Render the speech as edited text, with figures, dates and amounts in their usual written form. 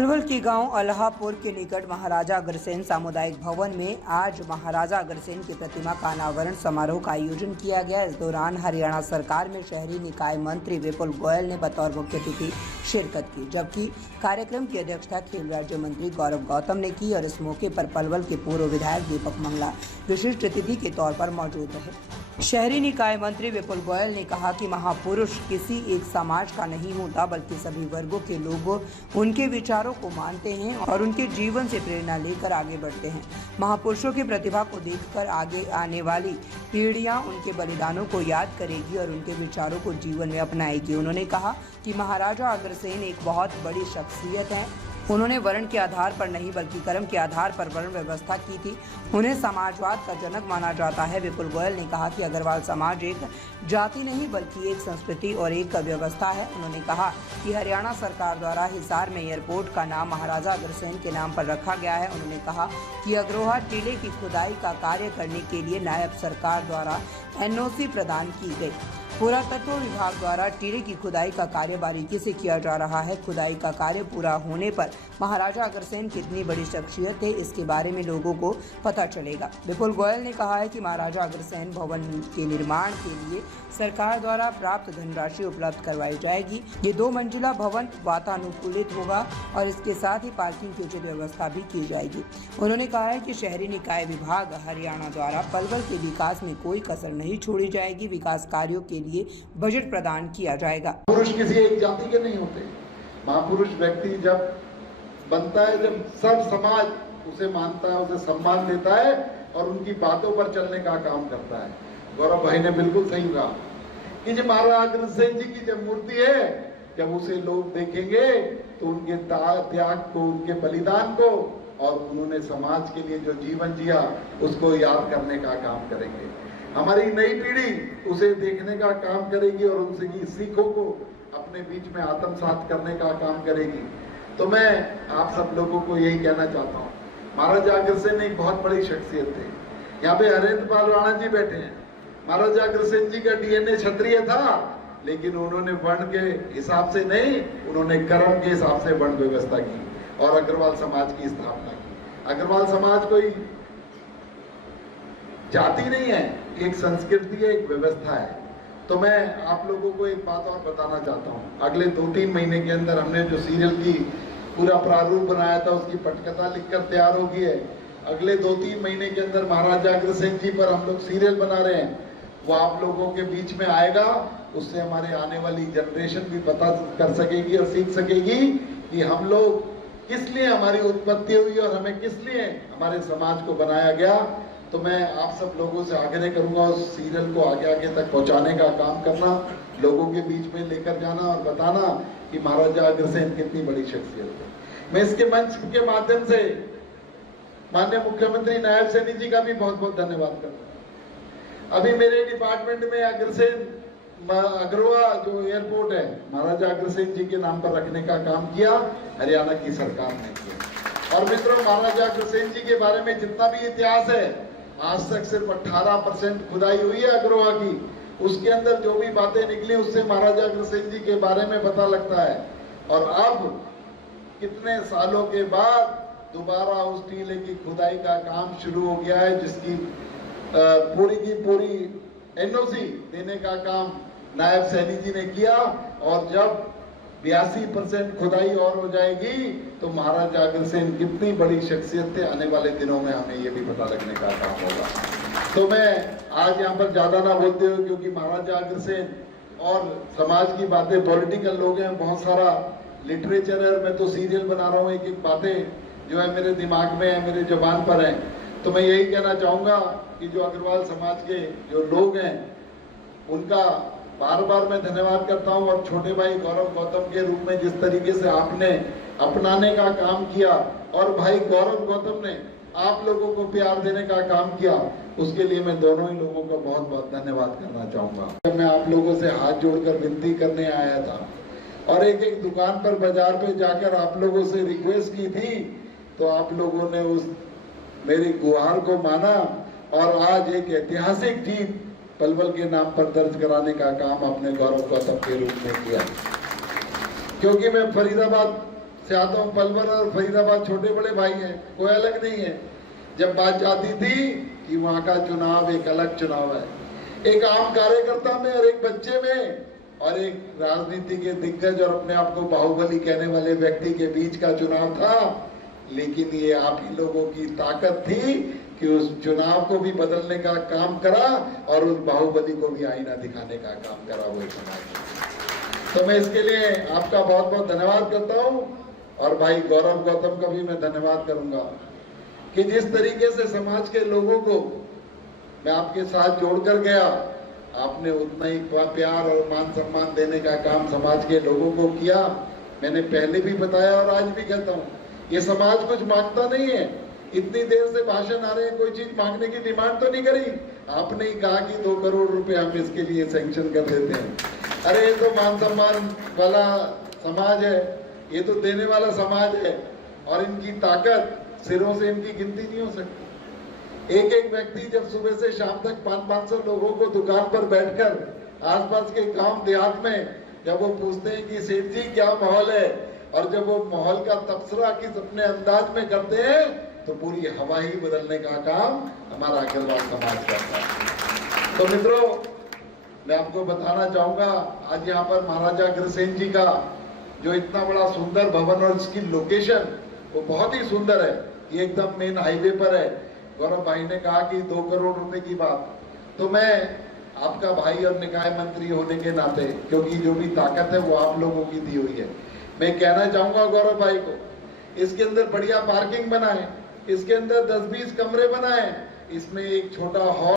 पलवल के गांव अल्लाहपुर के निकट महाराजा अग्रसेन सामुदायिक भवन में आज महाराजा अग्रसेन की प्रतिमा का अनावरण समारोह का आयोजन किया गया। इस दौरान हरियाणा सरकार में शहरी निकाय मंत्री विपुल गोयल ने बतौर मुख्य अतिथि शिरकत की, जबकि कार्यक्रम की अध्यक्षता खेल राज्य मंत्री गौरव गौतम ने की और इस मौके पर पलवल के पूर्व विधायक दीपक मंगला विशिष्ट अतिथि के तौर पर मौजूद रहे। शहरी निकाय मंत्री विपुल गोयल ने कहा कि महापुरुष किसी एक समाज का नहीं होता, बल्कि सभी वर्गों के लोग उनके विचारों को मानते हैं और उनके जीवन से प्रेरणा लेकर आगे बढ़ते हैं। महापुरुषों की प्रतिभा को देखकर आगे आने वाली पीढ़ियां उनके बलिदानों को याद करेगी और उनके विचारों को जीवन में अपनाएगी। उन्होंने कहा कि महाराजा अग्रसेन एक बहुत बड़ी शख्सियत है। उन्होंने वर्ण के आधार पर नहीं बल्कि कर्म के आधार पर वर्ण व्यवस्था की थी। उन्हें समाजवाद का जनक माना जाता है। विपुल गोयल ने कहा कि अग्रवाल समाज एक जाति नहीं बल्कि एक संस्कृति और एक व्यवस्था है। उन्होंने कहा कि हरियाणा सरकार द्वारा हिसार में एयरपोर्ट का नाम महाराजा अग्रसेन के नाम पर रखा गया है। उन्होंने कहा कि अग्रोहा टीले की खुदाई का कार्य करने के लिए नायब सरकार द्वारा NOC प्रदान की गई। पुरातत्व विभाग द्वारा टीले की खुदाई का कार्य बारीकी से किया जा रहा है। खुदाई का कार्य पूरा होने पर महाराजा अग्रसेन कितनी बड़ी शख्सियत है इसके बारे में लोगों को पता चलेगा। विपुल गोयल ने कहा है कि महाराजा अग्रसेन भवन के निर्माण के लिए सरकार द्वारा प्राप्त धनराशि उपलब्ध करवाई जाएगी। ये 2 मंजिला भवन वातानुकूलित होगा और इसके साथ ही पार्किंग की उचित व्यवस्था भी की जाएगी। उन्होंने कहा है कि शहरी निकाय विभाग हरियाणा द्वारा पलवल के विकास में कोई कसर नहीं छोड़ी जाएगी। विकास कार्यों के लिए बजट प्रदान किया जाएगा। पुरुष किसी एक जाति के नहीं होते। महापुरुष व्यक्ति जब बनता है, जब सब समाज उसे मानता है, उसे सम्मान देता है और उनकी बातों पर चलने का काम करता है। गौरव भाई ने बिल्कुल सही कहा कि जब महाराजा अग्रसेन जी की जब मूर्ति है, जब उसे लोग देखेंगे तो उनके त्याग को, उनके बलिदान को और उन्होंने समाज के लिए जो जीवन जिया उसको याद करने का काम करेंगे। हमारी नई पीढ़ी उसे देखने का काम करेगी और उनसे सीखों को अपने बीच में आत्मसात करने का काम करेगी। तो मैं आप सब लोगों को यही कहना चाहता हूँ, महाराजा अग्रसेन एक बहुत बड़ी शख्सियत थे। यहाँ पे हरेंद्र पाल राणा जी बैठे हैं। महाराजा अग्रसेन जी का DNA क्षत्रिय था, लेकिन उन्होंने वर्ण के हिसाब से नहीं, उन्होंने कर्म के हिसाब से वर्ण व्यवस्था की और अग्रवाल समाज की स्थापना की। अग्रवाल समाज कोई जाति नहीं है, एक संस्कृति है, एक व्यवस्था है। तो मैं आप लोगों को एक बात और बताना चाहता हूँ। अगले 2-3 महीने के अंदर हमने जो सीरियल की पूरा प्रारूप बनाया था, उसकी पटकथा लिखकर तैयार हो गई है। अगले 2-3 महीने के अंदर महाराजा अग्रसेन जी पर हम लोग सीरियल बना रहे हैं, वो आप लोगों के बीच में आएगा। उससे हमारे आने वाली जनरेशन भी पता कर सकेगी और सीख सकेगी कि हम लोग किस लिए हमारी उत्पत्ति हुई और हमें किस लिए हमारे समाज को बनाया गया। तो मैं आप सब लोगों से आग्रह करूंगा उस सीरियल को आगे आगे तक पहुंचाने का काम करना, लोगों के बीच में लेकर जाना और बताना कि महाराजा अग्रसेन कितनी बड़ी शख्सियत है। मैं इसके मंच के माध्यम से माननीय मुख्यमंत्री नायब सैनी जी का भी बहुत बहुत धन्यवाद करता हूँ। अभी मेरे डिपार्टमेंट में अग्रोहा जो एयरपोर्ट है, महाराजा अग्रसेन जी के नाम पर रखने का काम किया हरियाणा की सरकार ने किया। और मित्रों, महाराजा अग्रसेन जी के बारे में जितना भी इतिहास है, आज तक सिर्फ 18% खुदाई हुई है अग्रोहा की। उसके अंदर जो भी बातें निकली उससे महाराजा अग्रसेन जी के बारे में पता लगता है। और अब कितने सालों के बाद दोबारा उस टीले की खुदाई का काम शुरू हो गया है, जिसकी पूरी की पूरी NOC देने का काम नायब सैनी जी ने किया। और जब 82% खुदाई और हो जाएगी तो महाराजा अग्रसेन कितनी बड़ी शख्सियत थे, आने वाले दिनों में हमें ये भी पता लगने का काम होगा। तो मैं आज यहाँ पर ज्यादा ना बोलते हुए, क्योंकि महाराजा अग्रसेन और समाज की बातें, पॉलिटिकल लोग हैं, बहुत सारा लिटरेचर है, मैं तो सीरियल बना रहा हूँ, एक एक बातें जो है मेरे दिमाग में है, मेरे जुबान पर है। तो मैं यही कहना चाहूँगा कि जो अग्रवाल समाज के जो लोग हैं उनका बार बार मैं धन्यवाद करता हूं। और छोटे भाई गौरव गौतम के रूप में जिस तरीके से आपने अपनाने का काम किया और भाई गौरव गौतम ने आप लोगों को प्यार देने का काम किया, उसके लिए मैं दोनों ही लोगों का बहुत बहुत धन्यवाद करना चाहूंगा। मैं आप लोगों से हाथ जोड़कर विनती करने आया था और एक एक दुकान पर, बाजार पे जाकर आप लोगों से रिक्वेस्ट की थी, तो आप लोगों ने उस मेरी गुहार को माना और आज एक ऐतिहासिक जीत पलवल के नाम पर दर्ज कराने का काम अपने गौरव गौतम के रूप में किया। क्योंकि मैं फरीदाबाद से आता हूँ, पलवल और फरीदाबाद छोटे बड़े भाई हैं, कोई अलग नहीं है। जब बात जाती थी कि वहां का चुनाव एक अलग चुनाव है, एक आम कार्यकर्ता में और एक बच्चे में और एक राजनीति के दिग्गज और अपने आप को बाहुबली कहने वाले व्यक्ति के बीच का चुनाव था। लेकिन ये आप ही लोगों की ताकत थी कि उस चुनाव को भी बदलने का काम करा और उस बाहुबली को भी आईना दिखाने का काम करा वो चुनाव। तो मैं इसके लिए आपका बहुत बहुत धन्यवाद करता हूं और भाई गौरव गौतम का भी मैं धन्यवाद करूंगा कि जिस तरीके से समाज के लोगों को मैं आपके साथ जोड़कर गया, आपने उतना ही प्यार और मान सम्मान देने का काम समाज के लोगों को किया। मैंने पहले भी बताया और आज भी कहता हूँ, ये समाज कुछ मांगता नहीं है। इतनी देर से भाषण आ रहे हैं, कोई चीज मांगने की डिमांड तो नहीं करी। आपने ही कहा कि 2 करोड़ रुपए हम इसके लिए सैंक्शन कर देते हैं। अरे ये तो मान सम्मान वाला समाज है, ये तो देने वाला समाज है और इनकी ताकत सिरों से इनकी गिनती नहीं हो सकती। एक एक व्यक्ति जब सुबह से शाम तक 500-500 लोगों को दुकान पर बैठकर आसपास के गांव देहात में जब वो पूछते हैं कि सेठ जी क्या माहौल है, और जब वो माहौल का तबसरा किस अपने अंदाज में करते हैं तो पूरी हवा ही बदलने का काम हमारा अग्रवाल समाज करता है। तो मित्रों, मैं आपको बताना चाहूंगा, आज यहाँ पर महाराजा अग्रसेन जी का जो इतना बड़ा सुंदर भवन और इसकी लोकेशन वो बहुत ही सुंदर है। ये एकदम मेन हाईवे पर है। गौरव भाई ने कहा कि 2 करोड़ रुपए की बात, तो मैं आपका भाई और निकाय मंत्री होने के नाते, क्योंकि जो भी ताकत है वो आप लोगों की दी हुई है, मैं कहना चाहूंगा गौरव भाई को, इसके अंदर बढ़िया पार्किंग बनाए, इसके अंदर 10-20 कमरे बनाए, इसमें एक छोटा हॉल